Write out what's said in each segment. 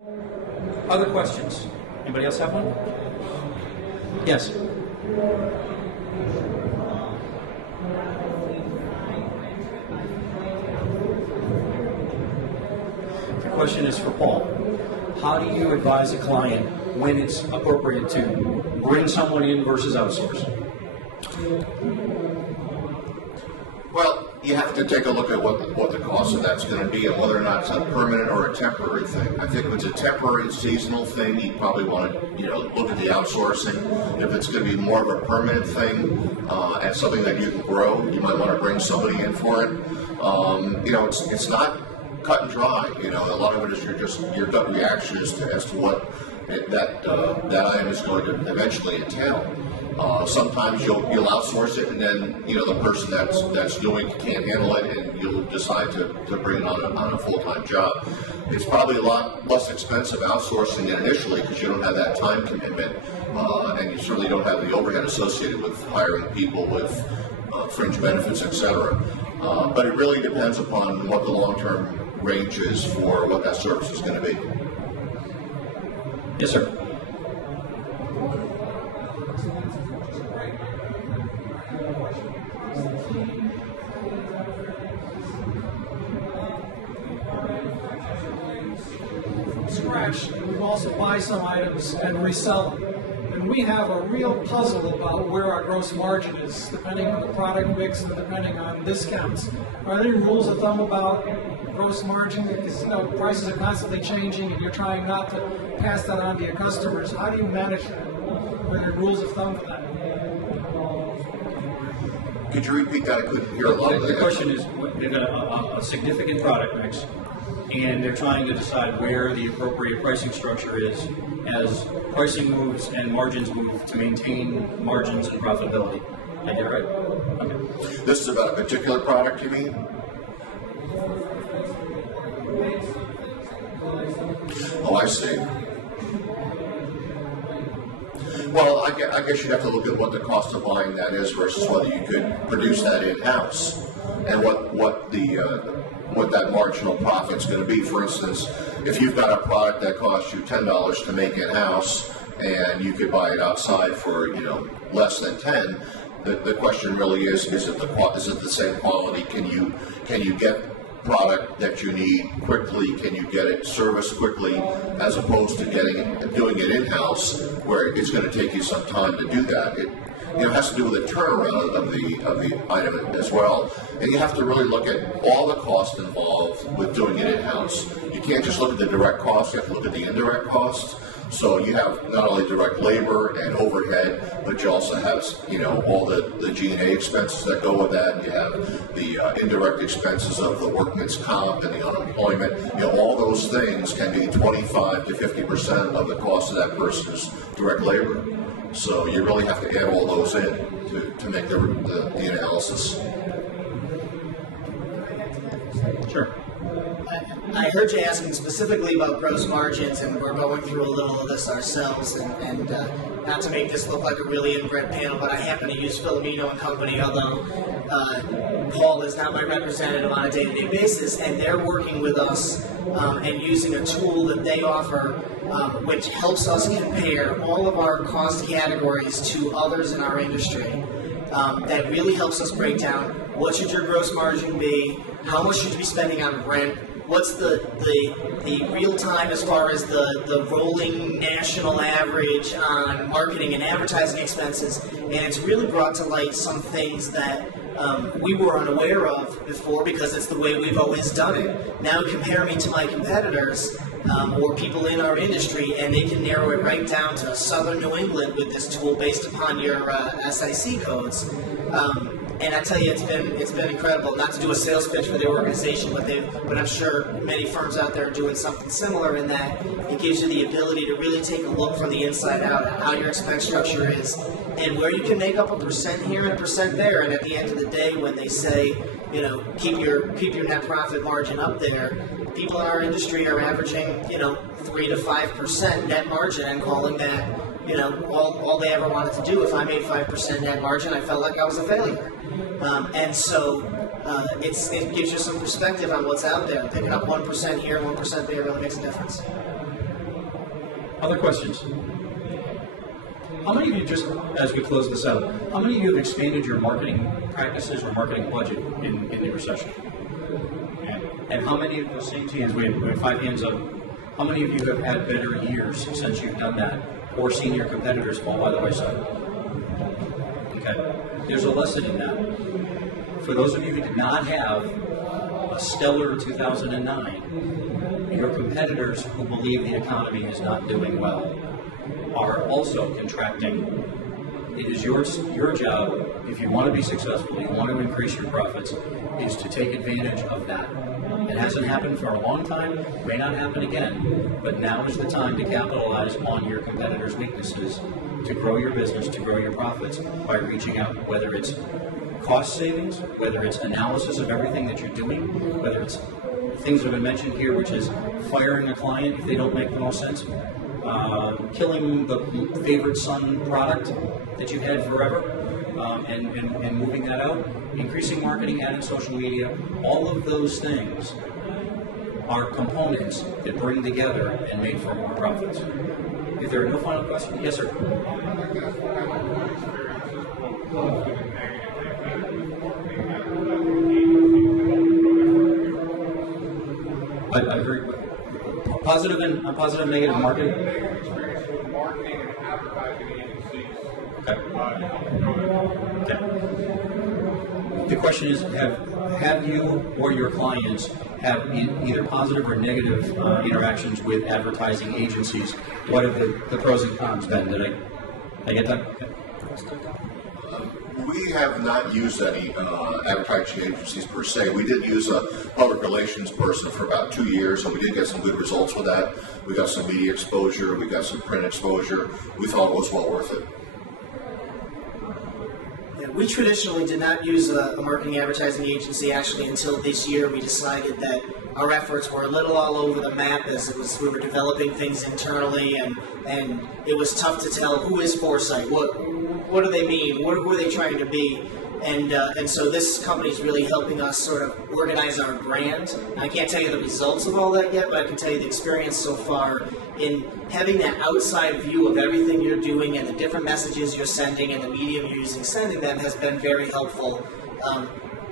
Other questions? Anybody else have one? Yes. The question is for Paul. How do you advise a client when it's appropriate to bring someone in versus outsource? Well, you have to take a look at what the cost of that's going to be and whether or not it's a permanent or a temporary thing. I think if it's a temporary, seasonal thing, you probably want to look at the outsourcing. If it's going to be more of a permanent thing and something that you can grow, you might want to bring somebody in for it. It's not cut and dry. A lot of it is your gut reaction as to what that item is going to eventually entail. Sometimes you'll outsource it, and then the person that's doing it can't handle it, and you'll decide to bring it on a full-time job. It's probably a lot less expensive outsourcing than initially because you don't have that time commitment, and you certainly don't have the overhead associated with hiring people with fringe benefits, etc. But it really depends upon what the long-term range is for what that service is going to be. Yes, sir. Scratch, and we also buy some items and resell them. And we have a real puzzle about where our gross margin is, depending on the product mix and depending on discounts. Are there any rules of thumb about gross margin? Because prices are constantly changing, and you're trying not to pass that on to your customers. How do you manage that? Are there rules of thumb for that? Could you repeat that? I couldn't hear a lot of that. The question is, they've got a significant product mix, and they're trying to decide where the appropriate pricing structure is as pricing moves and margins move to maintain margins and profitability. Did I get it right? Okay. This is about a particular product, you mean? Oh, I see. Well, I guess you'd have to look at what the cost of buying that is versus whether you could produce that in-house and what that marginal profit's going to be. For instance, if you've got a product that costs you $10 to make in-house and you could buy it outside for less than $10, the question really is it the same quality? Can you get product that you need quickly? Can you get it serviced quickly, as opposed to doing it in-house, where it's going to take you some time to do that? It has to do with the turnaround of the item as well, and you have to really look at all the costs involved with doing it in-house. You can't just look at the direct costs; you have to look at the indirect costs. So you have not only direct labor and overhead, but you also have all the G&A expenses that go with that. You have the indirect expenses of the workman's comp and the unemployment. All those things can be 25 to 50% of the cost of that person's direct labor. So you really have to add all those in to make the analysis. Sure. I heard you asking specifically about gross margins, and we're going through a little of this ourselves, and not to make this look like a really inbred panel, but I happen to use Filomeno and Company, although Paul is not my representative on a day-to-day basis, and they're working with us and using a tool that they offer, which helps us compare all of our cost categories to others in our industry. That really helps us break down what should your gross margin be, how much should you be spending on rent, what's the real time as far as the rolling national average on marketing and advertising expenses, and it's really brought to light some things that we were unaware of before because it's the way we've always done it. Now compare me to my competitors or people in our industry, and they can narrow it right down to Southern New England with this tool based upon your SIC codes. And I tell you, it's been incredible. Not to do a sales pitch for the organization, but I'm sure many firms out there are doing something similar in that it gives you the ability to really take a look from the inside out at how your expense structure is and where you can make up a percent here and a percent there. And at the end of the day, when they say, keep your net profit margin up there, people in our industry are averaging 3 to 5% net margin and calling that all they ever wanted to do. If I made 5% net margin, I felt like I was a failure. And so it gives you some perspective on what's out there. Picking up 1% here, 1% there really makes a difference. Other questions? How many of you, just as we close this out, how many of you have expanded your marketing practices or marketing budget in the recession? And how many of those same hands, we have 5 hands up, how many of you have had better years since you've done that or seen your competitors fall by the wayside? Okay, there's a lesson in that. For those of you who did not have a stellar 2009, your competitors who believe the economy is not doing well are also contracting. It is your job, if you want to be successful, you want to increase your profits, is to take advantage of that. It hasn't happened for a long time, may not happen again, but now is the time to capitalize on your competitors' weaknesses, to grow your business, to grow your profits by reaching out, whether it's cost savings, whether it's analysis of everything that you're doing, whether it's things that have been mentioned here, which is firing a client if they don't make the most sense, killing the favorite son product that you've had forever, and moving that out, increasing marketing, adding social media, all of those things are components that bring together and make for more profits. If there are no final questions, yes, sir. I agree. Positive and negative marketing. Marketing and advertising agencies. Okay. The question is, have you or your clients have either positive or negative interactions with advertising agencies? What have the pros and cons been? Did I get that? Okay. We have not used any advertising agencies per se. We did use a public relations person for about 2 years, and we did get some good results with that. We got some media exposure, we got some print exposure. We thought it was well worth it. Yeah, we traditionally did not use a marketing advertising agency actually until this year. We decided that our efforts were a little all over the map as we were developing things internally, and it was tough to tell who is Foresight, what do they mean, who are they trying to be, and so this company is really helping us sort of organize our brand. I can't tell you the results of all that yet, but I can tell you the experience so far in having that outside view of everything you're doing and the different messages you're sending and the medium you're using sending them has been very helpful.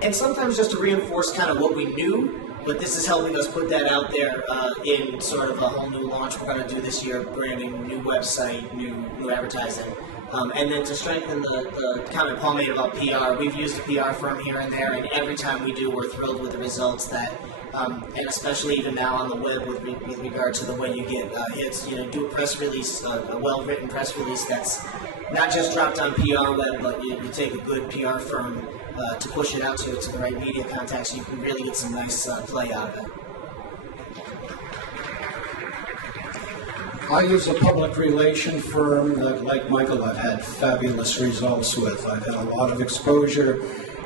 And sometimes just to reinforce kind of what we knew, but this is helping us put that out there in sort of a whole new launch we're going to do this year, branding, new website, new advertising. And then to strengthen the comment Paul made about PR, we've used a PR firm here and there, and every time we do, we're thrilled with the results that, and especially even now on the web with regard to the way you get hits, do a press release, a well-written press release that's not just dropped on PR web, but you take a good PR firm to push it out to the right media contacts, you can really get some nice play out of it. I use a public relation firm that, like Michael, I've had fabulous results with. I've had a lot of exposure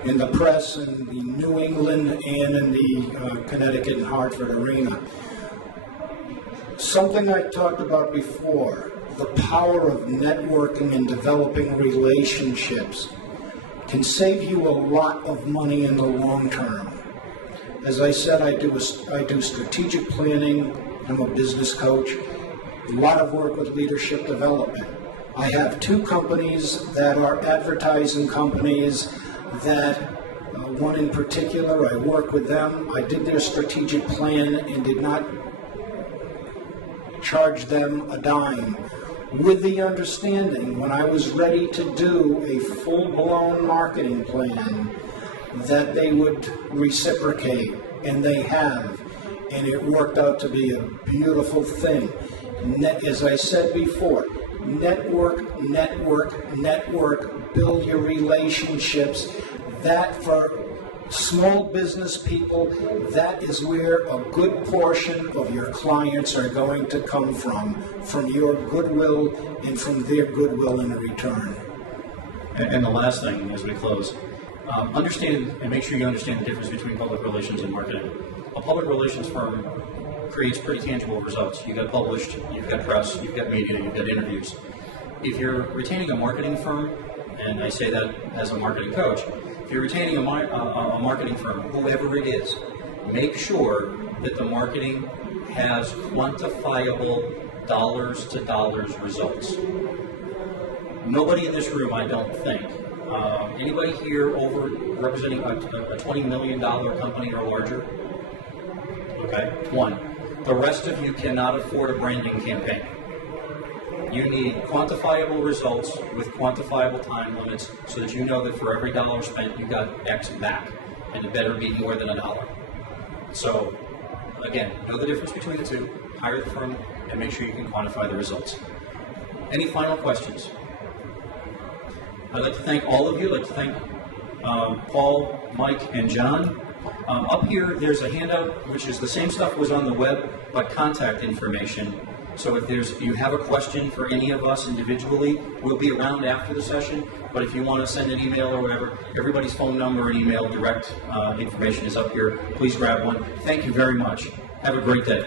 in the press in the New England and in the Connecticut and Hartford arena. Something I talked about before, the power of networking and developing relationships can save you a lot of money in the long term. As I said, I do strategic planning. I'm a business coach. A lot of work with leadership development. I have 2 companies that are advertising companies that, one in particular, I work with them. I did their strategic plan and did not charge them a dime, with the understanding when I was ready to do a full-blown marketing plan that they would reciprocate, and they have, and it worked out to be a beautiful thing. As I said before, network, build your relationships. That for small business people, that is where a good portion of your clients are going to come from your goodwill and from their goodwill in return. And the last thing as we close, understand and make sure you understand the difference between public relations and marketing. A public relations firm creates pretty tangible results. You got published, you've got press, you've got media, you've got interviews. If you're retaining a marketing firm, and I say that as a marketing coach, if you're retaining a marketing firm, whoever it is, make sure that the marketing has quantifiable dollars to dollars results. Nobody in this room, I don't think, anybody here over representing a $20 million company or larger? Okay, one. The rest of you cannot afford a branding campaign. You need quantifiable results with quantifiable time limits so that you know that for every dollar spent, you got X back, and it better be more than $1. So, again, know the difference between the two, hire the firm, and make sure you can quantify the results. Any final questions? I'd like to thank all of you. I'd like to thank Paul, Mike, and John. Up here, there's a handout, which is the same stuff was on the web, but contact information. So if you have a question for any of us individually, we'll be around after the session. But if you want to send an email or whatever, everybody's phone number and email direct information is up here. Please grab one. Thank you very much. Have a great day.